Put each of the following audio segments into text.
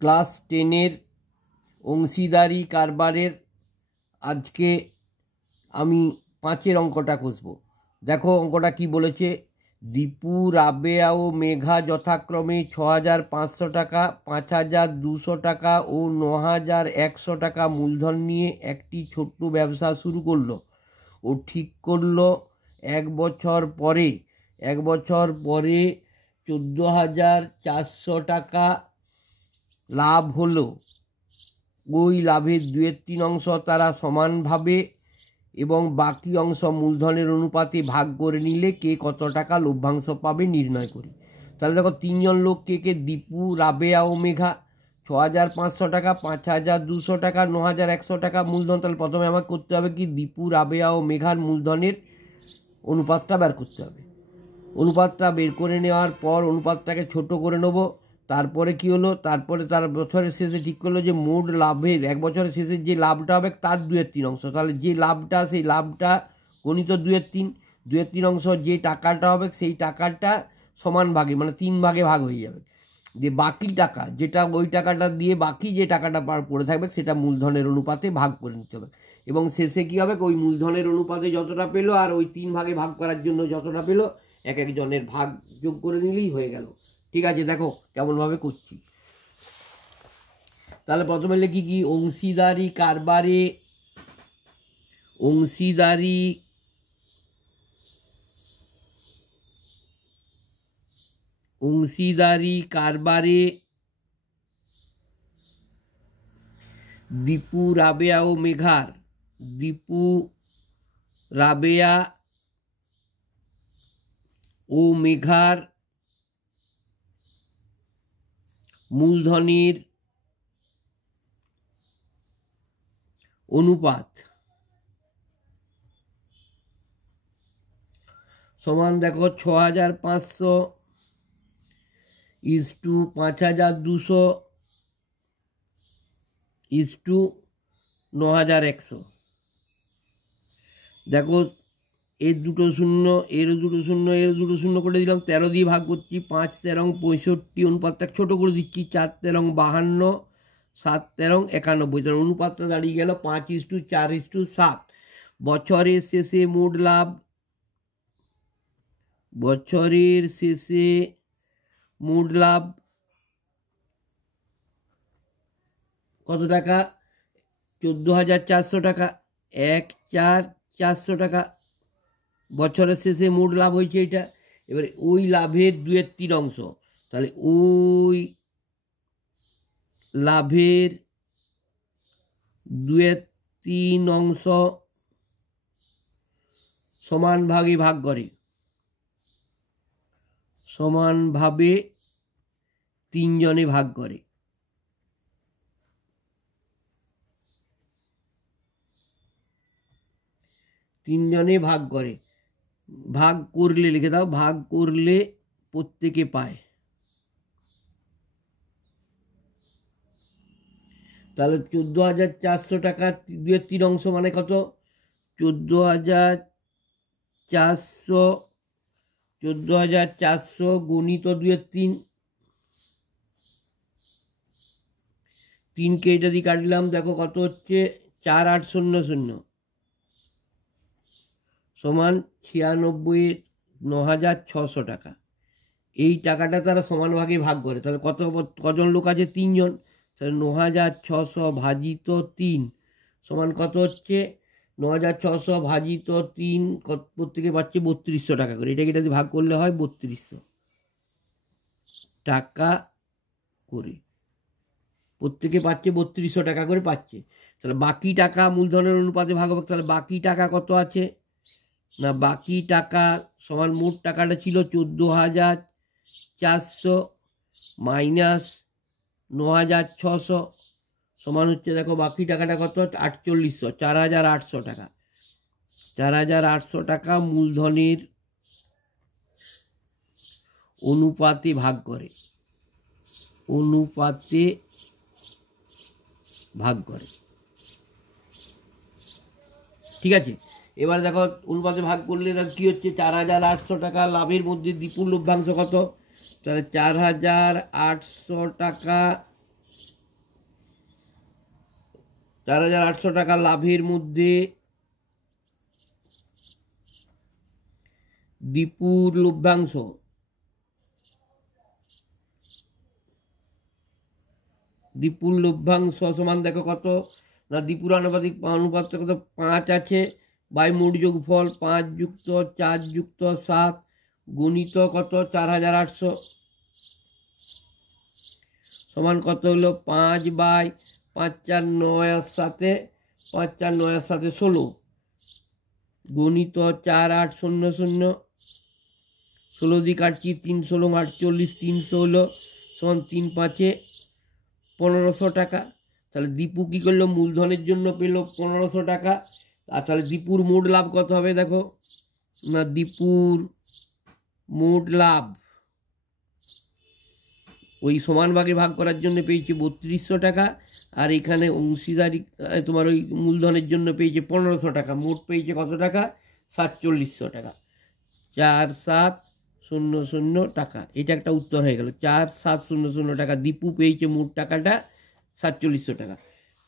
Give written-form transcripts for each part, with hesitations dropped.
Class 10-এর অংশীদারি কারবারের আজকে আমি 5-এর অঙ্কটা কষবো। দেখো অঙ্কটা কি বলেছে। দীপু, রাবেয়া ও মেঘা যথাক্রমে 6,500 টাকা, 5,200 টাকা ও 9,100 টাকা মূলধন নিয়ে একটি ছোট্ট ব্যবসা শুরু করলো ও ঠিক করলো এক বছর পরে 14,400 টাকা লাভ হলো। ওই লাভের 2/3 অংশ তারা সমানভাবে এবং বাকি অংশ মূলধনের অনুপাতে ভাগ করে নিলে কে কত টাকা লভ্যাংশ পাবে নির্ণয় করি। তাহলে দেখো 3জন লোক কে দীপু, রাবেয়া ও মেঘা। 6,500 টাকা, 5,200 টাকা, 9,100 টাকা মূলধন। তাহলে প্রথমে আমাকে করতে হবে কি, দীপু, রাবেয়া ও মেঘার মূলধনের অনুপাতটা বের করতে হবে। অনুপাতটা বের করে নেওয়ার পর অনুপাতটাকে ছোট করে নেব। তারপরে কি হলো, তারপরে তার বছরের শেষে ঠিক করলো যে মোট লাভের এক বছরের শেষে যে লাভটা হবে তার 2/3 অংশ। তাহলে যে লাভটা, সেই লাভটা গণিত 2/3 অংশ যে টাকাটা হবে সেই টাকাটা সমান ভাগে মানে 3 ভাগে ভাগ হয়ে যাবে। যে বাকি টাকা যেটা ওই টাকাটা দিয়ে বাকি যে টাকাটা পড়ে থাকবে সেটা মূলধনের অনুপাতে ভাগ করে নিতে হবে। এবং শেষে কি হবে, ওই মূলধনের অনুপাতে যতটা পেলো আর ওই 3 ভাগে ভাগ করার জন্য যতটা পেলো এক একজনের ভাগ যোগ করে নিলেই হয়ে গেল। ঠিক আছে, দেখো কেমনভাবে করছি। তাহলে প্রথমে লিখি কি, অংশীদারি কারবারে দীপু, রাবেয়া ও মেঘার মূলধনের অনুপাত সমান দেখো 6,500 ইজটু 5,200 ইজটু 9,100। দেখো এর দুটো শূন্য, এর দুটো শূন্য, এর দুটো শূন্য করে দিলাম, 13 দিয়ে ভাগ করছি। 5 13 65, অনুপাতটা ছোট করে দিচ্ছি। 4 13 52, 7 13 91। তার অনুপাতটা দাঁড়িয়ে গেল 5:4:7। বছরের শেষে মোট লাভ কত টাকা, 14,400 টাকা। 1,400 টাকা বছরের শেষে মোট লাভ হয়েছে এটা। এবারে ওই লাভের 2/3 অংশ, তাহলে ওই লাভের 2/3 অংশ সমানভাবে ভাগ করে, সমানভাবে 3 জনে ভাগ করে। ভাগ করলে লিখে দাও, ভাগ করলে প্রত্যেকে পায়। তাহলে 14,400 টাকা 2/3 অংশ মানে কত, 14,400 গুণিত 2/3। 3কে এটা দিয়ে কাটলাম, দেখো কত হচ্ছে, 4,800 সমান 96,9,600 টাকা। এই টাকাটা তারা সমান ভাগে ভাগ করে। তাহলে কজন লোক আছে, 3 জন। তাহলে 9,600 ভাজিত 3 সমান কত হচ্ছে, 9,600 ভাজিত 3 প্রত্যেকে পাচ্ছে 3200 টাকা করে। এটাকে এটা ভাগ করলে হয় 3200 টাকা করে। প্রত্যেকে পাচ্ছে 3200 টাকা করে পাচ্ছে। তাহলে বাকি টাকা মূলধনের অনুপাতে ভাগ হবে। তাহলে বাকি টাকা কত আছে না, বাকি টাকা সমান মোট টাকাটা ছিল 14,400 মাইনাস 9,600 সমান হচ্ছে, দেখো বাকি টাকাটা কত, 4800, 4,800 টাকা। 4,800 টাকা মূলধনের অনুপাতে ভাগ করে, ঠিক আছে। এবার দেখো অনুপাতে ভাগ করলে কি হচ্ছে, 4,800 টাকা লাভের মধ্যে দীপুর লভ্যাংশ কত, তাহলে 4,800 টাকা 4,800 টাকা লাভের মধ্যে দীপুর লভ্যাংশ সমান দেখো কত না, দীপুর অনুপাত কত 5 আছে, বাই মোট যোগফল 5 যুক্ত 4 যুক্ত 7 গুণিত কত 4,800 সমান কত হলো 5 বাই 5 4 9 আর 7 5 4 9 আর 7 16 গুণিত 4 8 0 0 16 দিয়ে কাটছি 3 16 48 300 হলো সমান 3 5 1500 টাকা। তাহলে দীপু কী করলো, মূলধনের জন্য পেল 1500 টাকা। আর তাহলে দীপুর মোট লাভ কত হবে দেখো না, দীপুর মোট লাভ ওই সমান ভাগে ভাগ করার জন্য পেয়েছে 3200 টাকা, আর এখানে অংশীদারি তোমার ওই মূলধনের জন্য পেয়েছে 1500 টাকা। মোট পেয়েছে কত টাকা, 4700 টাকা। 4700 টাকা, এটা একটা উত্তর হয়ে গেল। 4700 টাকা দীপু পেয়েছে, মোট টাকাটা 4700 টাকা।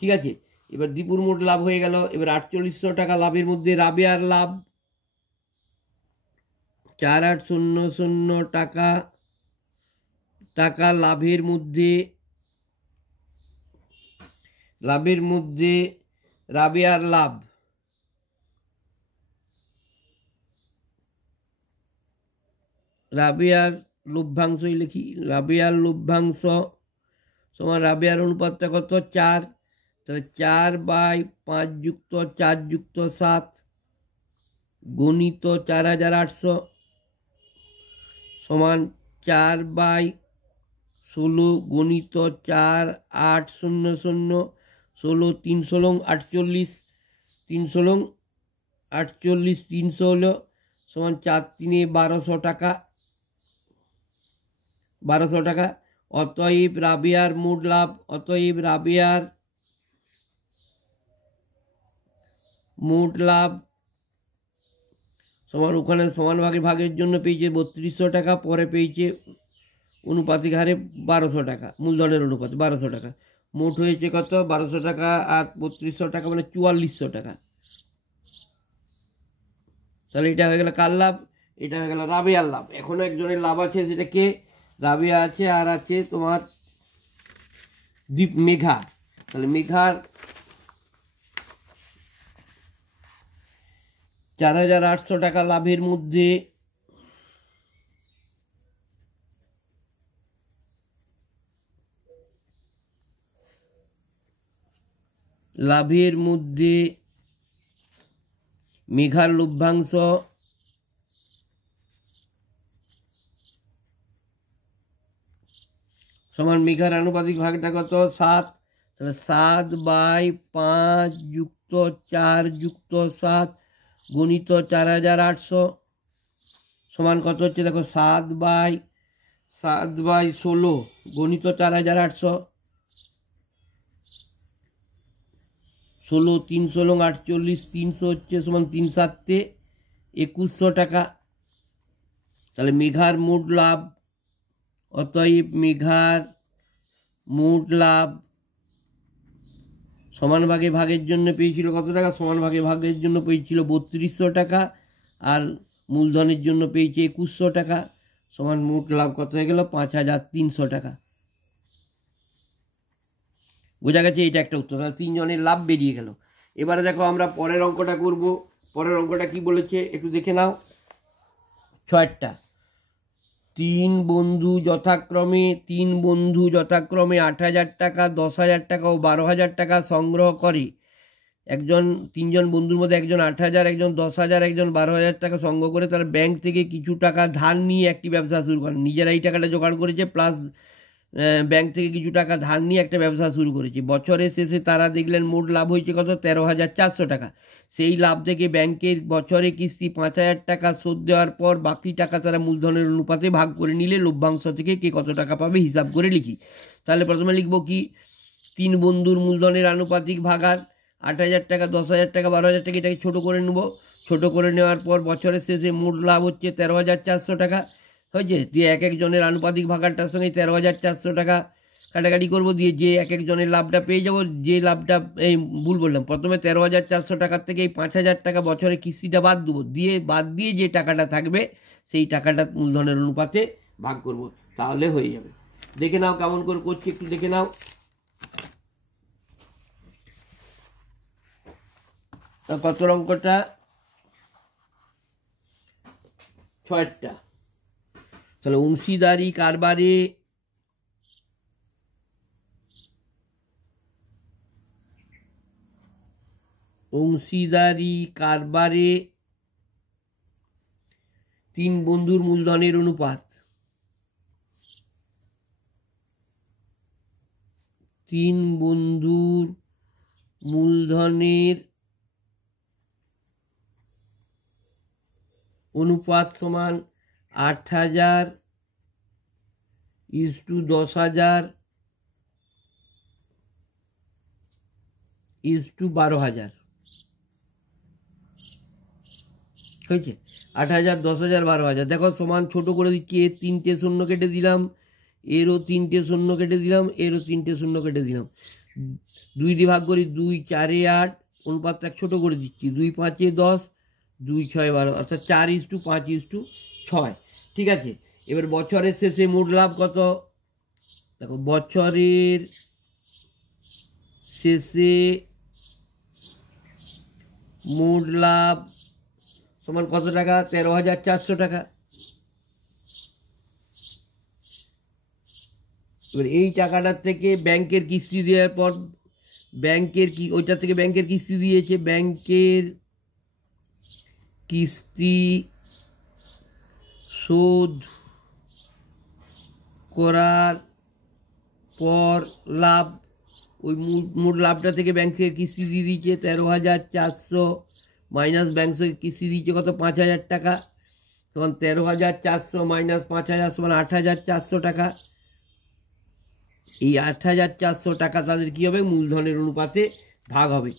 ঠিক আছে, এবার দীপুর মোট লাভ হয়ে গেল। এবার 4800 টাকা লাভের মধ্যে রাবেয়ার লাভ 4800 টাকা লাভের মধ্যে রাবেয়ার লাভ রাবেয়ার লভ্যাংশই লিখি, রাবেয়ার লভ্যাংশ সমান রাবেয়ার অনুপাতটা কত 4, তাহলে 4 বাই 5 যুক্ত 4 যুক্ত 7 গুণিত 4,800 সমান 4 বাই 16 গুণিত 4 8 0 0 16 3 16 48 3 16 48 300 হলো সমান 4 3 1200 টাকা। অতএব রাবেয়ার মোট লাভ, সমান ওখানে সমান ভাগের জন্য পেয়েছে 3200 টাকা, পরে পেয়েছে অনুপাতিক হারে 1200 টাকা, মূলধনের অনুপাতে 1200 টাকা। মোট হয়েছে কত 1200 টাকা আর 3200 টাকা মানে 4400 টাকা। তাহলে এটা হয়ে গেল কার লাভ, এটা হয়ে গেল রাবেয়ার লাভ। এখনো একজনের লাভ আছে, সেটা কে, রাবেয়া আছে আর আছে তোমার মেঘা। তাহলে মেঘার 4,800 টাকা লাভের মধ্যে মেঘার লভ্যাংশ সমান মেঘার আনুপাতিক ভাগটা কত 7, তাহলে 7 বাই 5 যুক্ত 4 যুক্ত 7 গুণিত 4,800 সমান কত হচ্ছে দেখো 7 বাই 16 গুণিত 4,800 16 3 16 48 300 হচ্ছে সমান 3 7 2100 টাকা। তাহলে মেঘার মোট লাভ, অতএব মেঘার মোট লাভ সমান ভাগের জন্য পেয়েছিল কত টাকা, সমান ভাগের জন্য পেয়েছিল 3200 টাকা, আর মূলধনের জন্য পেয়েছে 2100 টাকা, সমান মোট লাভ কত হয়ে গেল 5300 টাকা। বোঝা গেছে, এটা একটা উত্তর। তাহলে 3 জনের লাভ বেরিয়ে গেল। এবারে দেখো আমরা পরের অঙ্কটা করব। পরের অঙ্কটা কি বলেছে একটু দেখে নাও। 6টা 3 বন্ধু যথাক্রমে 8,000 টাকা, 10,000 টাকা ও 12,000 টাকা সংগ্রহ করে। 3 জন বন্ধুর মধ্যে একজন 8,000, একজন 10,000, একজন 12,000 টাকা সংগ্রহ করে তারা ব্যাংক থেকে কিছু টাকা ধার নিয়ে একটি ব্যবসা শুরু করেন। নিজেরা এই টাকাটা জোগাড় করেছে, প্লাস ব্যাংক থেকে কিছু টাকা ধার নিয়ে একটা ব্যবসা শুরু করেছে। বছরের শেষে তারা দেখলেন মোট লাভ হয়েছে কত 13,400 টাকা। সেই লাভ থেকে ব্যাংকের বছরে কিস্তি 5,000 টাকা শোধ দেওয়ার পর বাকি টাকা তারা মূলধনের অনুপাতে ভাগ করে নিলে লভ্যাংশ থেকে কে কত টাকা পাবে হিসাব করে লিখি। তাহলে প্রথমে লিখব কি, 3 বন্ধুর মূলধনের আনুপাতিক ভাগার 8,000 টাকা, 10,000 টাকা, 12,000 টাকা, এটাকে ছোটো করে নেব। ছোটো করে নেওয়ার পর বছরের শেষে মোট লাভ হচ্ছে 13,400 টাকা হয়েছে। দিয়ে এক একজনের আনুপাতিক ভাগারটার সঙ্গে 13,400 টাকা কাটাকাটি করবো, দিয়ে যে এক একজনের লাভটা পেয়ে যাবো। যে লাভটা, এই ভুল বললাম, প্রথমে 13,400 টাকার থেকে এই 5,000 টাকা বছরে কিস্তিটা বাদ দেবো, বাদ দিয়ে যে টাকাটা থাকবে সেই টাকাটা মূলধনের অনুপাতে ভাগ করব, তাহলে হয়ে যাবে। দেখে নাও কেমন করে করছি, একটু দেখে নাও। কত অঙ্কটা? 6টা। তাহলে অংশীদারি কারবারে তিন বন্ধুর মূলধনের অনুপাত। তিন বন্ধুর মূলধনের অনুপাত সমান 8,000 = 10,000 = 12,000 হয়েছে। 8,000, 10,000, 12,000। দেখো সমান ছোট করে দিচ্ছি, এর 3টে শূন্য কেটে দিলাম, এরও 3টে শূন্য কেটে দিলাম, এরও 3টে শূন্য কেটে দিলাম। 2 দিয়ে ভাগ করি, 2 4 8, অনুপাতটা ছোট করে দিচ্ছি, 2 5 10, 2 6 12, অর্থাৎ 4:5:6। ঠিক আছে। এবার বছরের শেষে মোট লাভ কত? দেখো বছরের শেষে মোট লাভ সমান কত টাকা? 13,400 টাকা। এবার এই টাকাটার থেকে ব্যাংকের কিস্তি দেওয়ার পর ওইটা থেকে ব্যাংকের কিস্তি দিয়েছে, ব্যাংকের কিস্তি শোধ করার পর লাভ, ওই মোট লাভটা থেকে ব্যাংকের কিস্তি দিয়ে দিয়েছে 13,400 মাইনাস ব্যাংকের কিস্তি দিয়েছে কত? 5,000 টাকা। তখন 13,400 মাইনাস 5,000 সমান 8,400 টাকা। এই 8,400 টাকা তাদের কী হবে? মূলধনের অনুপাতে ভাগ হবে।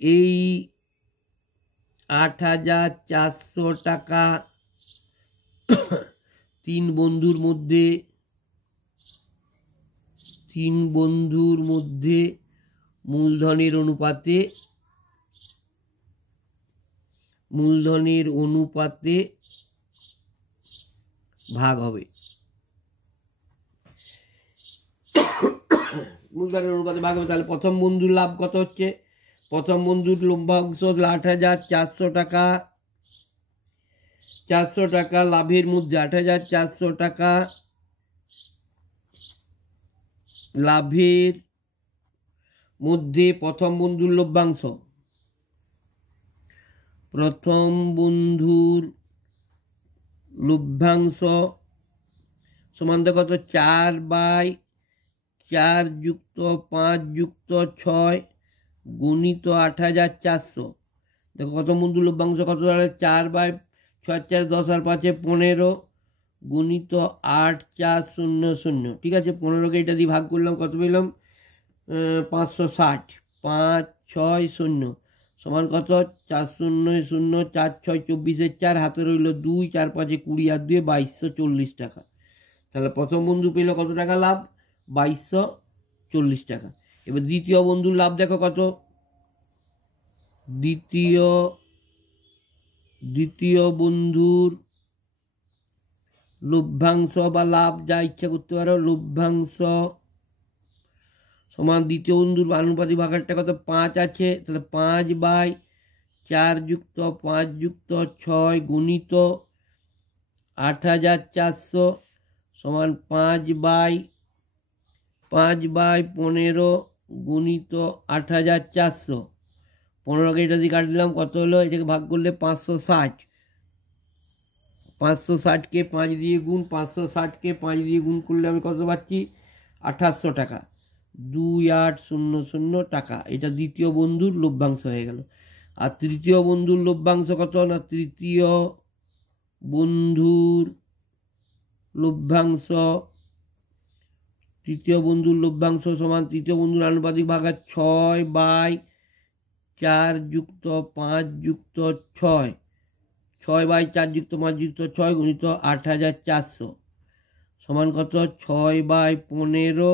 এই 8,400 টাকা তিন বন্ধুর মধ্যে মূলধনের অনুপাতে ভাগ হবে। তাহলে প্রথম বন্ধুর লাভ কত হচ্ছে? প্রথম বন্ধুর লভ্যাংশ 8,400 টাকা। 400 টাকা লাভের মধ্যে 8,400 টাকা লাভের মধ্যে প্রথম বন্ধুর লভ্যাংশ। প্রথম বন্ধুর লভ্যাংশ সমান কত? 4/4 + 5 + 6 গুণিত 8,400। দেখো কত বন্ধুর লভ্যাংশ কত দাঁড়ায়? 4/6 4 10 আর 5 15 গুণিত 8,400। ঠিক আছে, 15কে এটা দিয়ে ভাগ করলাম, কত পেলাম? 560। 5 6 0 সমান কত? 4 0 0 4 6 24 4, হাতে রইল 2, 4 5 20 আর 2 2240 টাকা। তাহলে প্রথম বন্ধু পেল কত টাকা লাভ? 2240 টাকা। এবার দ্বিতীয় বন্ধুর লাভ দেখো কত? দ্বিতীয় বন্ধুর লভ্যাংশ বা লাভ, যা ইচ্ছা করতে পারো, লভ্যাংশ সমান দ্বিতীয় বন্ধুর আনুপাতিক ভাগারটা কত? 5 আছে, তাহলে 5/4 + 5 + 6 গুণিত 8,400 সমান 5/15 গুণিত 8,400। 15কে এটা দিয়ে কাটলাম, কত হলো? এটাকে ভাগ করলে 560। 560কে 5 দিয়ে গুণ, 560কে 5 দিয়ে গুণ করলে আমি কত পাচ্ছি? 8,800 টাকা। 2,800 টাকা। এটা দ্বিতীয় বন্ধুর লভ্যাংশ হয়ে গেল। আর তৃতীয় বন্ধুর লভ্যাংশ কত? না, তৃতীয় বন্ধুর লভ্যাংশ সমান তৃতীয় বন্ধুর আনুপাতিক ভাগার 6/4 + 5 + 6, 6/4 + 5 + 6 গুণিত 8,400 সমান কত 6/15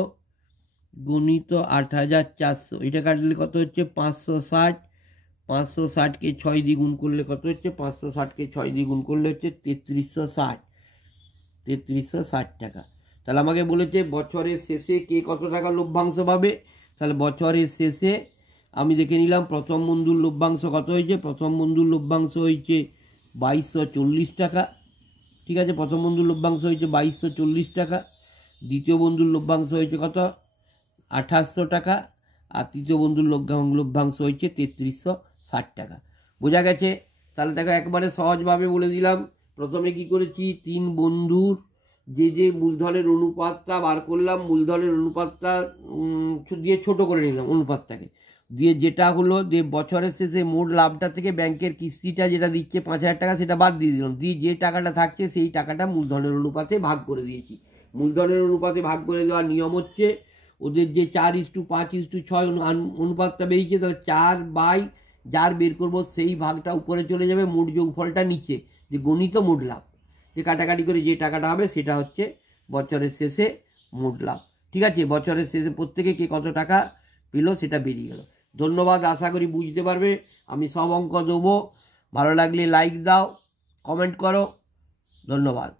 গুণিত 8,400, এটা কাটলে কত হচ্ছে 560। 560কে 6 দিয়ে গুণ করলে কত হচ্ছে 560কে 6 দিয়ে গুণ করলে হচ্ছে 3360 টাকা। তাহলে আমাকে বলেছে বছরের শেষে কে কত টাকা লভ্যাংশ পাবে। তাহলে বছরের শেষে আমি দেখে নিলাম প্রথম বন্ধুর লভ্যাংশ কত হয়েছে। প্রথম বন্ধুর লভ্যাংশ হয়েছে 2240 টাকা। ঠিক আছে, প্রথম বন্ধুর লভ্যাংশ হয়েছে 2240 টাকা। দ্বিতীয় বন্ধুর লভ্যাংশ হয়েছে কত 2800 টাকা। আর তৃতীয় বন্ধুর লভ্যাংশ হয়েছে 3360 টাকা। বোঝা গেছে? তাহলে দেখো একবারে সহজভাবে বলে দিলাম। প্রথমে কি করেছি, 3 বন্ধুর যে মূলধনের অনুপাতটা বার করলাম, মূলধনের অনুপাতটা দিয়ে ছোট করে নিলাম অনুপাতটাকে, দিয়ে যেটা হলো যে বছরের শেষে মোট লাভটা থেকে ব্যাংকের কিস্তিটা যেটা দিচ্ছে 5,000 টাকা সেটা বাদ দিয়ে দিলাম, দিয়ে যে টাকাটা থাকছে সেই টাকাটা মূলধনের অনুপাতে ভাগ করে দিয়েছি। মূলধনের অনুপাতে ভাগ করে দেওয়ার নিয়ম হচ্ছে ওদের যে 4:5:6 অনুপাতটা বেরিয়েছে, তাহলে 4 যার বের করবো সেই ভাগটা উপরে চলে যাবে, মোট যোগফলটা নিচে, যে গণিত মোট লাভ, যে কাটাকাটি করে যে টাকাটা হবে সেটা হচ্ছে বছরের শেষে মোট লাভ। ঠিক আছে, বছরের শেষে প্রত্যেকে কে কত টাকা পেল সেটা বেরিয়ে গেল। ধন্যবাদ, আশা করি বুঝতে পারবে। আমি সব অঙ্ক দেবো, ভালো লাগলে লাইক দাও, কমেন্ট করো। ধন্যবাদ।